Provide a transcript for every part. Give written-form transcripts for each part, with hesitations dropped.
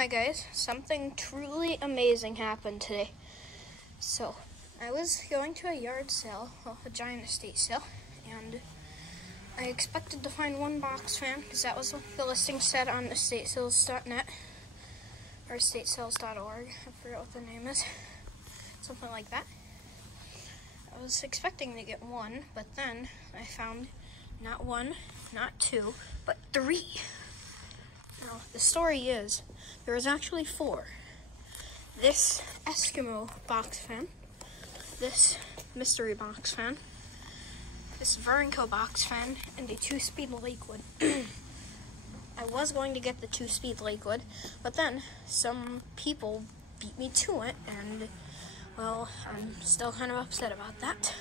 Hi guys, something truly amazing happened today. So, I was going to a yard sale, well, a giant estate sale, and I expected to find one box fan, because that was what the listing said on estatesales.net, or estatesales.org, I forget what the name is, something like that. I was expecting to get one, but then I found not one, not two, but three. Now, the story is, there was actually four. This Eskimo box fan, this mystery box fan, this Vernco box fan, and a 2-speed Lakewood. I was going to get the 2-speed Lakewood, but then some people beat me to it, and, well, I'm still kind of upset about that.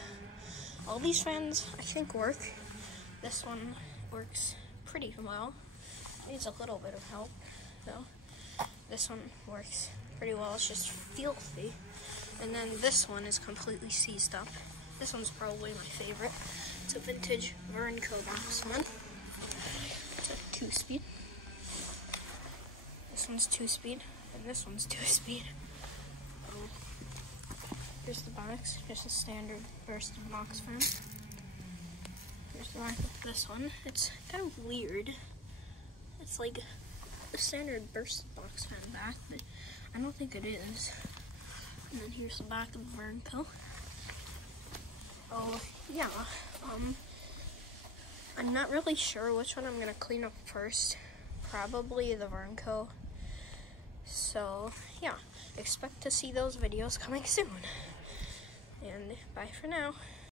All these fans, I think, work. This one works pretty well. Needs a little bit of help, though. This one works pretty well. It's just filthy. And then this one is completely seized up. This one's probably my favorite. It's a vintage Vernco box one. It's a 2-speed. This one's 2-speed, and this one's 2-speed. Here's the box. Just a standard bursted box fan. Here's the back of this one. It's kind of weird. It's like the standard burst box fan back, but I don't think it is. And then here's the back of the Vernco. Oh, yeah. I'm not really sure which one I'm going to clean up first. Probably the Vernco. So, yeah. Expect to see those videos coming soon. And bye for now.